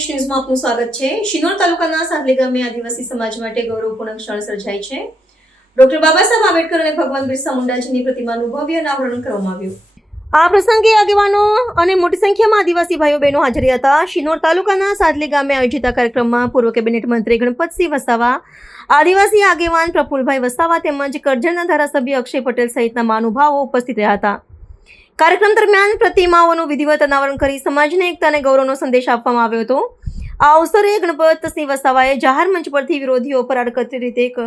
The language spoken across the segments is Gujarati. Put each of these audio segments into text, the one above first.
સંદેશ ન્યૂઝમાં આપનું સ્વાગત છે। શિનોર તાલુકાના સાંધલી ગામે આદિવાસી સમાજ માટે ગૌરવપૂર્ણ ક્ષણ સર્જાઈ છે। ડોક્ટર બાબા સાહેબ આંબેડકર અને ભગવાન બિરસા મુંડાજીની પ્રતિમાનું ભવ્ય અનાવરણ કરવામાં આવ્યું। આ પ્રસંગે આગેવાનો અને મોટી સંખ્યામાં આદિવાસી ભાઈઓ બહેનો હાજર હતા। શિનોર તાલુકાના સાંધલી ગામે આયોજિત કાર્યક્રમમાં પૂર્વ કેબિનેટ મંત્રી ગણપતસિંહ વસાવા, આદિવાસી આગેવાન પ્રફુલભાઈ વસાવા તેમજ કરજણના ધારાસભ્ય અક્ષય પટેલ સહિતના મહાનુભાવો ઉપસ્થિત રહ્યા હતા। કાર્યક્રમ દરમિયાન પ્રતિમાઓનું વિધિવત અનાવરણ કરી સમાજને એકતા અને ગૌરવનો સંદેશ આપવામાં આવ્યો હતો। આ અવસરે ગણપતસિંહ વસાવાએ જાહેર મંચ પરથી વિરોધીઓ પર આડકતરી રીતે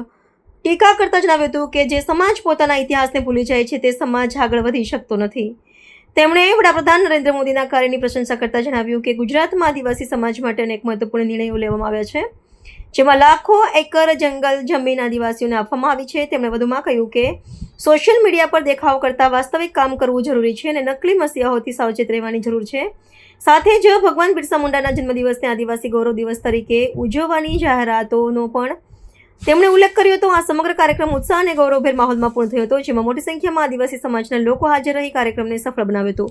ટીકા કરતા જણાવ્યું હતું કે જે સમાજ પોતાના ઇતિહાસને ભૂલી જાય છે તે સમાજ આગળ વધી શકતો નથી। તેમણે વડાપ્રધાન નરેન્દ્ર મોદીના કાર્યની પ્રશંસા કરતા જણાવ્યું કે ગુજરાતમાં આદિવાસી સમાજ માટે અનેક મહત્વપૂર્ણ નિર્ણયો લેવામાં આવ્યા છે, જેમાં લાખો એકર જંગલ જમીન આદિવાસીઓને આપવામાં આવી છે। તેમણે વધુમાં કહ્યું કે સોશિયલ મીડિયા પર દેખાવ કરતાં વાસ્તવિક કામ કરવું જરૂરી છે અને નકલી મસીહાઓથી સાવચેત રહેવાની જરૂર છે। સાથે જ ભગવાન બિરસા મુંડાના જન્મદિવસને આદિવાસી ગૌરવ દિવસ તરીકે ઉજવવાની જાહેરાતોનો પણ તેમણે ઉલ્લેખ કર્યો હતો। આ સમગ્ર કાર્યક્રમ ઉત્સાહ અને ગૌરવભેર માહોલમાં પૂર્ણ થયો હતો, જેમાં મોટી સંખ્યામાં આદિવાસી સમાજના લોકો હાજર રહી કાર્યક્રમને સફળ બનાવ્યો હતો।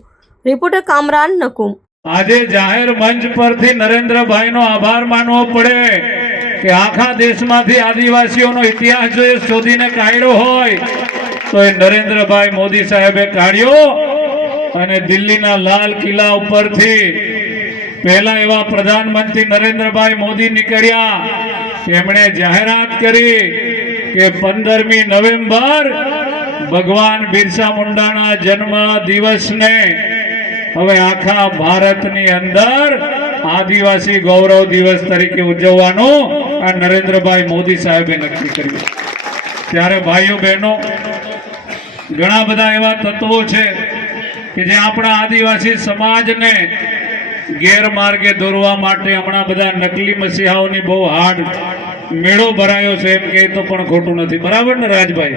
રિપોર્ટર કામરાન નકુમ। આજે જાહેર મંચ પરથી નરેન્દ્રભાઈનો આભાર માનવો પડે કે આખા દેશમાંથી આદિવાસીઓનો ઇતિહાસ જો શોધીને કાઢ્યો હોય તો એ નરેન્દ્રભાઈ મોદી સાહેબે કાઢ્યો। અને દિલ્હીના લાલ કિલ્લા ઉપરથી પહેલા એવા પ્રધાનમંત્રી નરેન્દ્રભાઈ મોદી નીકળ્યા, એમણે જાહેરાત કરી કે 15મી નવેમ્બર ભગવાન બિરસા મુંડાના જન્મ દિવસને હવે આખા ભારતની અંદર આદિવાસી ગૌરવ દિવસ તરીકે ઉજવવાનું આ નરેન્દ્રભાઈ મોદી સાહેબે નક્કી કર્યું। ત્યારે ભાઈઓ બહેનો, ઘણા બધા એવા તત્વો છે કે જે આપણા આદિવાસી સમાજને ગેરમાર્ગે દોરવા માટે હમણાં બધા નકલી મસીહાઓની બહુ હાડ મેળો ભરાયો છે એમ કહે તો પણ ખોટું નથી, બરાબર ને રાજભાઈ?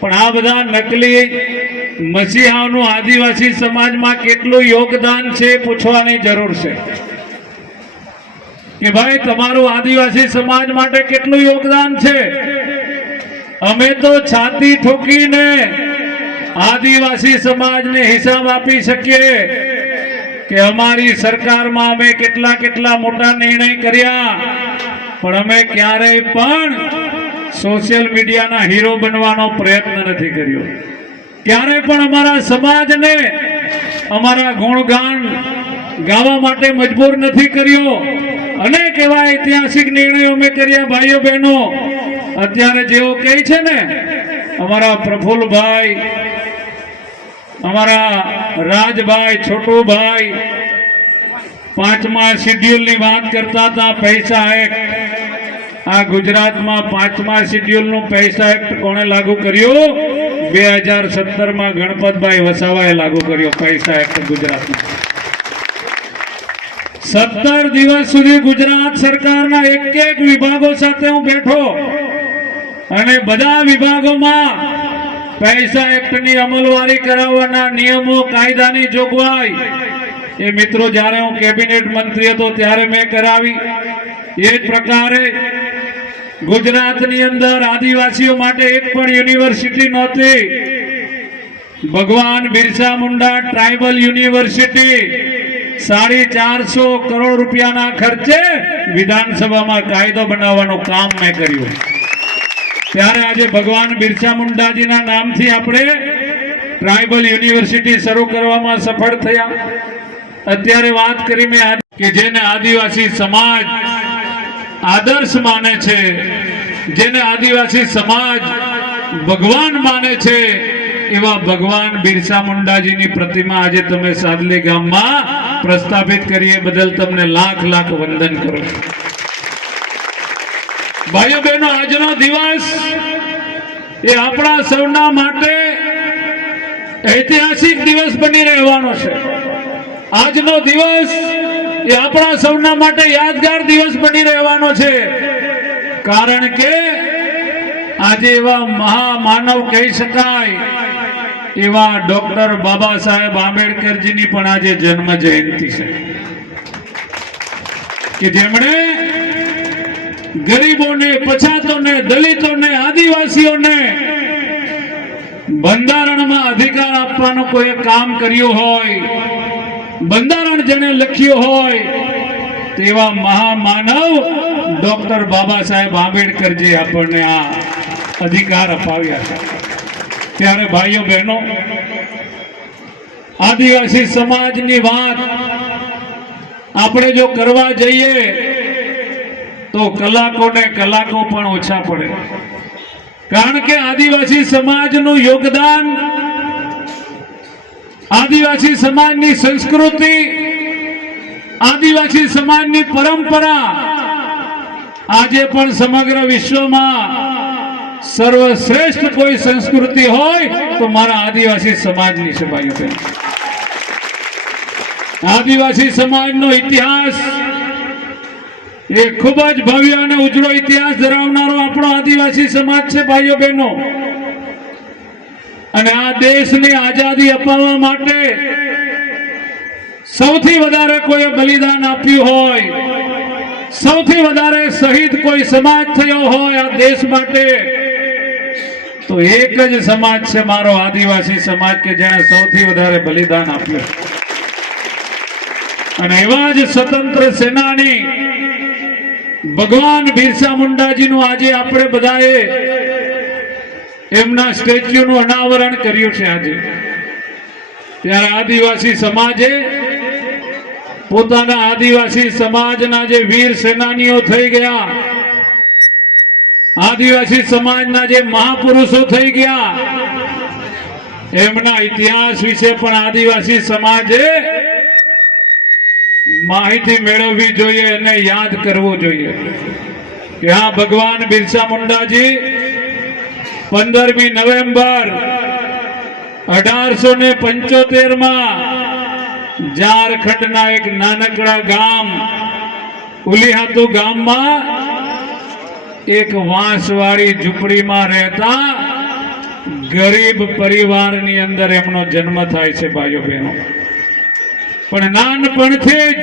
પણ આ બધા નકલી મસીહાઓનું આદિવાસી સમાજમાં કેટલું યોગદાન છે પૂછવાની જરૂર છે કે ભાઈ તમારું આદિવાસી સમાજ માટે કેટલું યોગદાન છે। અમે તો છાતી ઠોકીને આદિવાસી સમાજને હિસાબ આપી શકીએ કે અમારી સરકારમાં અમે કેટલા મોટા નિર્ણય કર્યા, પણ અમે ક્યારેય પણ સોશિયલ મીડિયાના હીરો બનવાનો પ્રયત્ન નથી કર્યો। ક્યારેય પણ અમારા સમાજને અમારા ગુણગાન ગાવા માટે મજબૂર નથી કર્યો। અનેક એવા ઐતિહાસિક નિર્ણયો અમે કર્યા ભાઈઓ બહેનો। અત્યારે જેઓ કહે છે ને અમારા પ્રફુલભાઈ, અમારા રાજભાઈ, છોટુભાઈ 5મા શેડ્યુલની વાત કરતા હતા, પૈસા એક્ટ। આ ગુજરાતમાં 5મા શેડ્યુલનું પૈસા એક્ટ કોણે લાગુ કર્યું? 2017માં ગણપતભાઈ વસાવાએ લાગુ કર્યો પૈસા એક્ટ ગુજરાતમાં। 17 દિવસ સુધી ગુજરાત સરકારના એક વિભાગો સાથે હું બેઠો અને બધા વિભાગોમાં પૈસા એક્ટની અમલવારી કરાવવાના નિયમો, કાયદાની જોગવાઈ એ મિત્રો જ્યારે હું કેબિનેટ મંત્રી હતો ત્યારે મેં કરાવી। એ જ પ્રકારે ગુજરાતની અંદર આદિવાસીઓ માટે એક પણ યુનિવર્સિટી નહોતી। ભગવાન બિરસા મુંડા ટ્રાઇબલ યુનિવર્સિટી 450 કરોડ રૂપિયાના ખર્ચે વિધાનસભામાં કાયદો બનાવવાનું કામ મેં કર્યું। ત્યારે આજે ભગવાન બિરસા મુંડાજીના નામથી આપણે ટ્રાઇબલ યુનિવર્સિટી શરૂ કરવામાં સફળ થયા। અત્યારે વાત કરી મેં કે જેને આદિવાસી સમાજ આદર્શ માને છે, જેને આદિવાસી સમાજ ભગવાન માને છે, એવા ભગવાન બિરસા મુંડાજીની પ્રતિમા આજે તમે સાદલી ગામમાં પ્રસ્થાપિત કરી, એ બદલ તમને લાખ વંદન કરું। ભાઈઓ બહેનો, આજનો દિવસ એ આપણા સૌના માટે ઐતિહાસિક દિવસ બની રહેવાનો છે। આજનો દિવસ એ આપણા સૌના માટે યાદગાર દિવસ બની રહેવાનો છે, કારણ કે આજે એવા મહામાનવ કહી શકાય એવા ડોક્ટર બાબા સાહેબ આંબેડકરજીની પણ આજે જન્મ જયંતિ છે કે જેમણે ગરીબોને, પછાતોને, દલિતોને, આદિવાસીઓને બંધારણમાં અધિકાર આપવાનું કોઈ કામ કર્યું હોય, બંધારણ જેને લખ્યું હોય તેવા મહામાનવ ડોક્ટર બાબા સાહેબ આંબેડકરજી આપણને આ અધિકાર અપાવ્યા છે. ત્યારે ભાઈઓ બહેનો, આદિવાસી સમાજની વાત આપણે જો કરવા જઈએ તો કલાકો ને કલાકો પણ ઓછા પડે. કારણ કે આદિવાસી સમાજનું યોગદાન, આદિવાસી સમાજની સંસ્કૃતિ, આદિવાસી સમાજની પરંપરા આજે પણ સમગ્ર વિશ્વમાં સર્વશ્રેષ્ઠ કોઈ સંસ્કૃતિ હોય તો મારા આદિવાસી સમાજની છે. ભાઈઓ બહેનો, આદિવાસી સમાજનો ઇતિહાસ એ ખૂબ જ ભવ્ય અને ઉજળો ઇતિહાસ ધરાવનારો આપણો આદિવાસી સમાજ છે. ભાઈઓ બહેનો, અને આ દેશની આઝાદી અપાવવા માટે સૌથી વધારે કોઈ બલિદાન આપ્યું હોય, સૌથી વધારે શહીદ કોઈ સમાજ થયો હોય આ દેશ માટે, તો એક જ સમાજ છે મારો આદિવાસી સમાજ કે જેણે સૌથી વધારે બલિદાન આપ્યું. અને એવા જ સ્વતંત્ર સેનાની ભગવાન બિરસા મુંડાજીનું આજે આપણે બધાએ એમના સ્ટેચ્યુનું અનાવરણ કર્યું છે. આજે ત્યારે આદિવાસી સમાજે પોતાના આદિવાસી સમાજના જે વીર સેનાનીઓ થઈ ગયા, આદિવાસી સમાજના જે મહાપુરુષો થઈ ગયા, એમના ઇતિહાસ વિશે પણ આદિવાસી સમાજે માહિતી મેળવવી જોઈએ અને યાદ કરવું જોઈએ કે હા, ભગવાન બિરસા મુંડાજી 15મી નવેમ્બર 1875 ઝારખંડના એક નાનકડા ગામ ઉલીહાતુ ગામમાં એક વાંસવાળી ઝૂંપડીમાં રહેતા ગરીબ પરિવારની અંદર એમનો જન્મ થાય છે. ભાઈઓ બહેનો, પણ નાનપણથી જ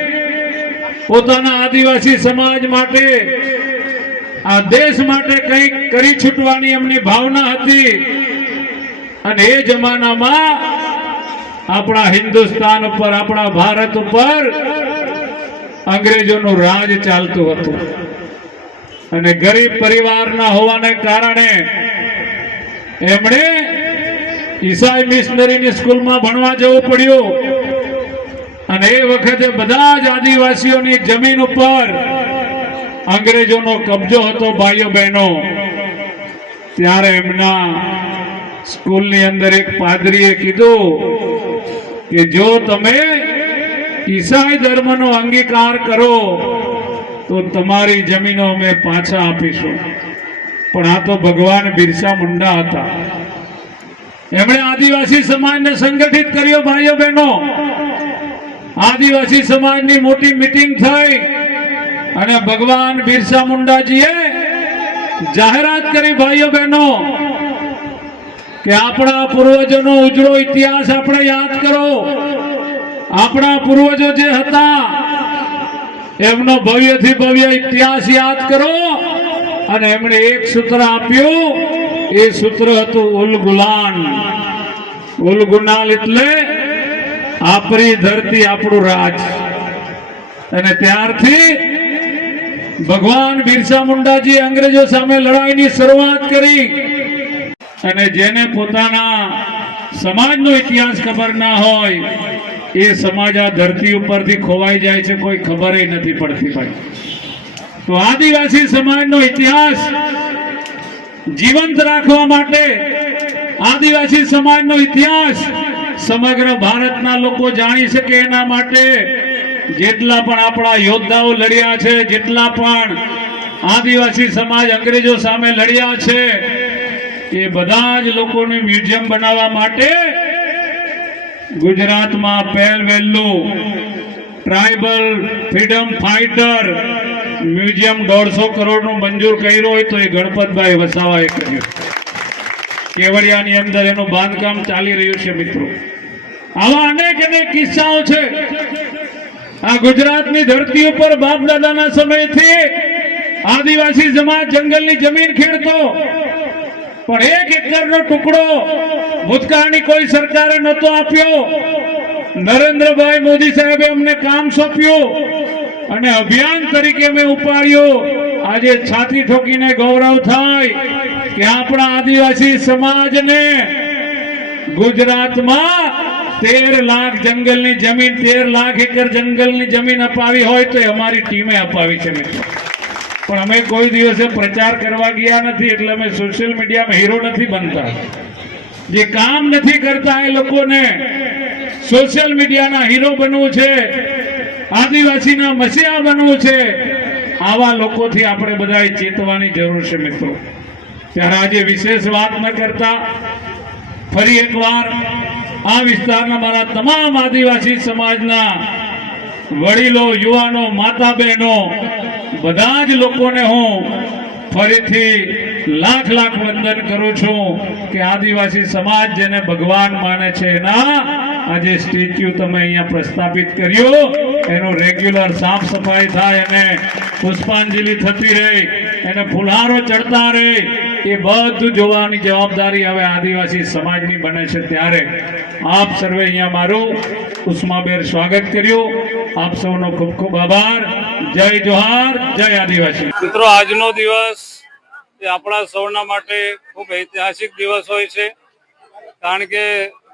પોતાના આદિવાસી સમાજ માટે, આ દેશ માટે કંઈક કરી છૂટવાની એમની ભાવના હતી. અને એ જમાનામાં આપણા હિન્દુસ્તાન ઉપર, આપણા ભારત ઉપર અંગ્રેજોનું રાજ ચાલતું હતું. અને ગરીબ પરિવારના હોવાને કારણે એમણે ઈસાઈ મિશનરીની સ્કૂલમાં ભણવા જવું પડ્યું. અને એ વખતે બધા જ આદિવાસીઓની જમીન ઉપર અંગ્રેજોનો કબજો હતો. ભાઈઓ બહેનો, ત્યારે એમના સ્કૂલની અંદર એક પાદરીએ કીધું કે જો તમે ઈસાઈ ધર્મનો અંગીકાર કરો તો તમારી જમીનો અમે પાછા આપીશું. પણ આ તો ભગવાન બિરસા મુંડા હતા. એમણે આદિવાસી સમાજને સંગઠિત કર્યો. ભાઈઓ બહેનો, આદિવાસી સમાજની મોટી મીટિંગ થઈ અને ભગવાન બિરસા મુંડાજીએ જાહેરાત કરી, ભાઈઓ બહેનો, કે આપણા પૂર્વજોનો ઉજળો ઇતિહાસ આપણે યાદ કરો. આપણા પૂર્વજો જે હતા એમનો ભવ્યથી ભવ્ય ઇતિહાસ યાદ કરો. અને એમણે એક સૂત્ર આપ્યું. એ સૂત્ર હતું ઉલગુલાન. ઉલગુલાન એટલે આપણી ધરતી, આપણું રાજ. અને ત્યારથી ભગવાન બિરસા મુંડાજી અંગ્રેજો સામે લડાઈની શરૂઆત કરી. અને જેને પોતાના સમાજનો ઇતિહાસ ખબર ના હોય એ સમાજ આ ધરતી ઉપરથી ખોવાઈ જાય છે, કોઈ ખબર નથી પડતી. ભાઈ, તો આદિવાસી સમાજનો ઇતિહાસ જીવંત રાખવા માટે, આદિવાસી સમાજનો ઇતિહાસ સમગ્ર ભારતના લોકો જાણી શકે એના માટે જેટલા પણ આપણા યોદ્ધાઓ લડ્યા છે, જેટલા પણ આદિવાસી સમાજ અંગ્રેજો સામે લડ્યા છે, એ બધા જ લોકોને મ્યુઝિયમ બનાવવા માટે ગુજરાતમાં પહેલવહેલું ટ્રાઇબલ ફ્રીડમ ફાઇટર મ્યુઝિયમ 150 કરોડનું મંજૂર કર્યું હોય તો એ ગણપતભાઈ વસાવાએ કર્યું. કેવડિયાની અંદર એનું બાંધકામ ચાલી રહ્યું છે. મિત્રો, આવા અનેક કિસ્સાઓ છે. આ ગુજરાતની ધરતી ઉપર બાપ દાદાના સમયથી આદિવાસી સમાજ જંગલની જમીન ખેડતો, પણ 1 એકરનો ટુકડો ભૂતકાળની કોઈ સરકારે નહોતો આપ્યો. નરેન્દ્રભાઈ મોદી સાહેબે અમને કામ સોંપ્યું અને અભિયાન તરીકે મેં ઉપાડ્યું। આજે છાતી ઠોકીને ગૌરવ થાય કે આપણા આદિવાસી સમાજને ગુજરાતમાં 13 લાખ જંગલની જમીન 13 લાખ એકર જંગલની જમીન અપાવી હોય તો અમારી ટીમે અપાવી છે મિત્રો। પણ અમે કોઈ દિવસે પ્રચાર કરવા ગયા નથી, એટલે અમે સોશિયલ મીડિયામાં હીરો નથી બનતા। જે કામ નથી કરતા એ લોકોને સોશિયલ મીડિયાના હીરો બનવું છે, આદિવાસીના મસીહા બનવું છે। આવા લોકોથી આપણે બધાએ ચેતવાની જરૂર છે મિત્રો। ત્યારે આજે વિશેષ વાત ન કરતા ફરી એકવાર આ વિસ્તારના મારા તમામ આદિવાસી સમાજના વડીલો, યુવાનો, માતા બહેનો બધા જ લોકોને હું ફરીથી લાખ લાખ વંદન કરું છું કે આદિવાસી સમાજ જેને ભગવાન માને છે એના આજે સ્ટેચ્યુ તમે અહીંયા પ્રસ્થાપિત કર્યું, એનું રેગ્યુલર સાફ સફાઈ થાય અને પુષ્પાંજલિ થતી રહે, એને ફુલહારો ચડતા રહે, એ બધું જોવાની જવાબદારી હવે આદિવાસી સમાજની બને છે। ત્યારે આપ સર્વે અહીંયા મારું ઉષ્માભેર સ્વાગત કર્યું। આપ સૌનો ખૂબ ખૂબ આભાર। જય જોહાર, જય આદિવાસી। મિત્રો, આજનો દિવસ એ આપણા સૌના માટે ખૂબ ઐતિહાસિક દિવસ હોય છે, કારણ કે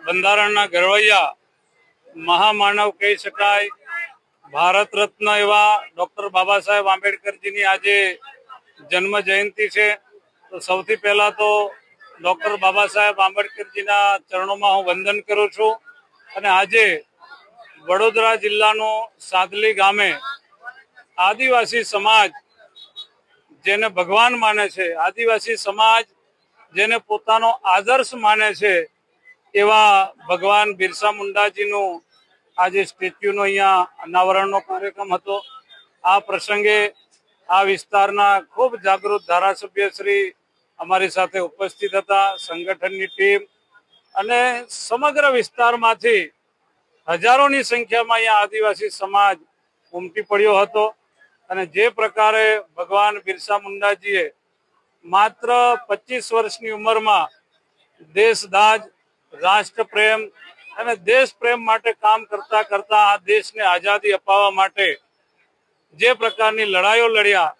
બંધારણના ઘડવૈયા મહામાનવ કહી શકાય, ભારત રત્ન એવા ડોક્ટર બાબા સાહેબ આંબેડકરજીની આજે જન્મ જયંતિ છે। તો સૌથી પહેલા તો ડોક્ટર બાબા સાહેબ આંબેડકરજીના ચરણોમાં હું વંદન કરું છું। અને આજે વડોદરા જિલ્લાનું સાદલી ગામે આદિવાસી સમાજ જેને ભગવાન માને છે, આદિવાસી સમાજ જેને પોતાનો આદર્શ માને છે, એવા ભગવાન બિરસા મુંડાજીનું આજે સ્ટેચ્યુનો અહીંયા અનાવરણનો કાર્યક્રમ હતો। આ પ્રસંગે આ વિસ્તારના ખૂબ જાગૃત ધારાસભ્ય શ્રી અમારી સાથે ઉપસ્થિત હતા, સંગઠનની ટીમ અને સમગ્ર વિસ્તારમાંથી હજારોની સંખ્યામાં અહીંયા આદિવાસી સમાજ ઉમટી પડ્યો હતો। અને જે પ્રકારે ભગવાન બિરસા મુંડાજીએ માત્ર 25 વર્ષની ઉંમરમાં દેશદાજ, રાષ્ટ્રપ્રેમ અને દેશ પ્રેમ માટે કામ કરતા કરતા આ દેશને આઝાદી અપાવવા માટે જે પ્રકારની લડાઈઓ લડ્યા,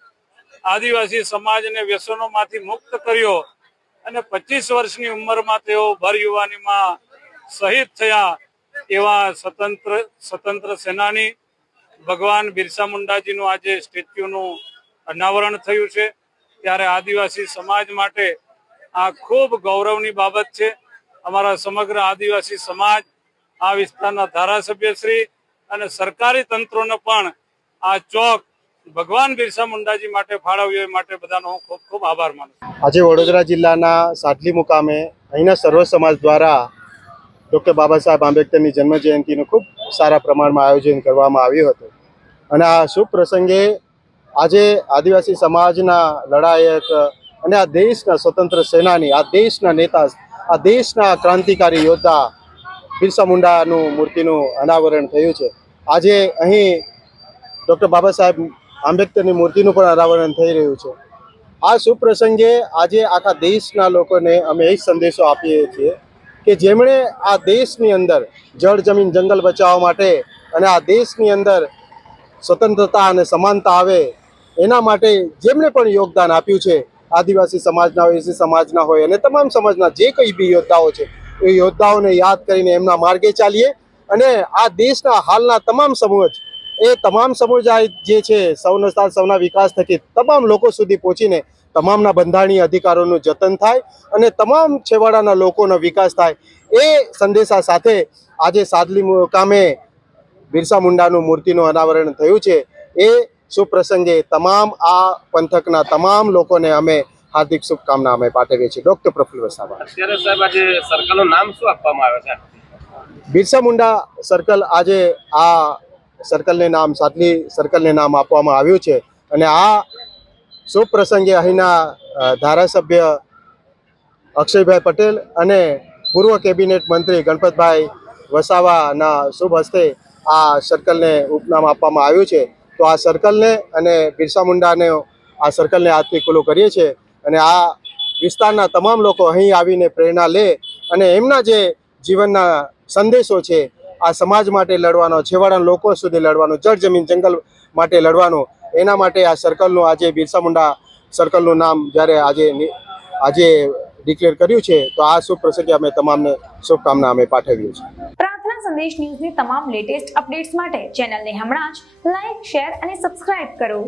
આદિવાસી સમાજને વ્યસનોમાંથી મુક્ત કર્યો અને 25 વર્ષની ઉંમરમાં તેઓ ભર યુવાનીમાં શહીદ થયા, એવા સ્વતંત્ર સેનાની ભગવાન બિરસા મુંડાજીનું આજે સ્ટેચ્યુનું અનાવરણ થયું છે। ત્યારે આદિવાસી સમાજ માટે આ ખૂબ ગૌરવની બાબત છે। અમારા સમગ્ર આદિવાસી સમાજ, આ વિસ્તારના ધારાસભ્યશ્રી અને સરકારી તંત્રોને પણ આ ચોક ભગવાન બિરસા મુંડાજી માટે ફાળવ્યો, એ માટે બધાનો હું ખૂબ ખૂબ આભાર માનું છું। આજે વડોદરા જિલ્લાના સાદલી મુકામે અહીંના સર્વ સમાજ દ્વારા ડૉક્ટર બાબા સાહેબ આંબેડકરની જન્મ જયંતિનું ખૂબ સારા પ્રમાણમાં આયોજન કરવામાં આવ્યું હતું। અને આ શુભ પ્રસંગે આજે આદિવાસી સમાજના લડાયક અને આ દેશના સ્વતંત્ર સેનાની, આ દેશના નેતા, આ દેશના ક્રાંતિકારી યોદ્ધા બિરસા મુંડાનું મૂર્તિનું અનાવરણ થયું છે। આજે અહીં ડૉક્ટર બાબા સાહેબ આંબેડકરની મૂર્તિનું પણ અનાવરણ થઈ રહ્યું છે। આ શુભ પ્રસંગે આજે આખા દેશના લોકોને અમે એ સંદેશો આપીએ છીએ કે જેમણે આ દેશની અંદર જળ, જમીન, જંગલ બચાવવા માટે અને આ દેશની અંદર સ્વતંત્રતા અને સમાનતા આવે એના માટે જેમણે પણ યોગદાન આપ્યું છે, આદિવાસી સમાજના હોય, એસી સમાજના હોય અને તમામ સમાજના જે કંઈ બી યોદ્ધાઓ છે, એ યોદ્ધાઓને યાદ કરીને એમના માર્ગે ચાલીએ અને આ દેશના હાલના તમામ સમૂહ, એ તમામ સમુદાય જે છે સૌના વિકાસ થકી તમામ લોકો સુધી પહોંચીને તમામના બંધારણીય અધિકારોનું જતન થાય અને તમામ છેવાડાના લોકોનો વિકાસ થાય, એ સંદેશા સાથે આજે સાદલી મુકામે બિરસા મુંડાનું મૂર્તિનું અનાવરણ થયું છે। એ શુભ પ્રસંગે તમામ આ પંથકના તમામ લોકોને અમે હાર્દિક શુભકામના અમે પાઠવીએ છીએ। ડૉક્ટર પ્રફુલ્લ વસાવા। અત્યારે સાહેબ આજે સર્કલનું નામ શું આપવામાં આવે છે? બિરસા મુંડા સર્કલ, આજે આ સર્કલને નામ સાદલી સર્કલને નામ આપવામાં આવ્યું છે। અને આ શુભ પ્રસંગે અહીંના ધારાસભ્ય અક્ષયભાઈ પટેલ અને પૂર્વ કેબિનેટ મંત્રી ગણપતભાઈ વસાવાના શુભ હસ્તે આ સર્કલને ઉપનામ આપવામાં આવ્યું છે। તો આ સર્કલને અને બિરસા મુંડાને આ સર્કલને આજથી ખુલ્લું કરીએ છીએ અને આ વિસ્તારના તમામ લોકો અહીં આવીને પ્રેરણા લે અને એમના જે જીવનના સંદેશો છે, આ સમાજ માટે લડવાનો, છેવાડાના લોકો સુધી લડવાનો, જળ જમીન જંગલ માટે લડવાનો, એના માટે આ સર્કલનું આજે બિરસા મુંડા સર્કલનું નામ જ્યારે આજે ડિક્લેર કર્યું છે, તો આ શુભ પ્રસંગે અમે તમામને શુભકામના અમે પાઠવીએ છીએ. પ્રાર્થના સંદેશ ન્યૂઝની તમામ લેટેસ્ટ અપડેટ્સ માટે ચેનલને હમણાં જ લાઈક, શેર અને સબસ્ક્રાઇબ કરો.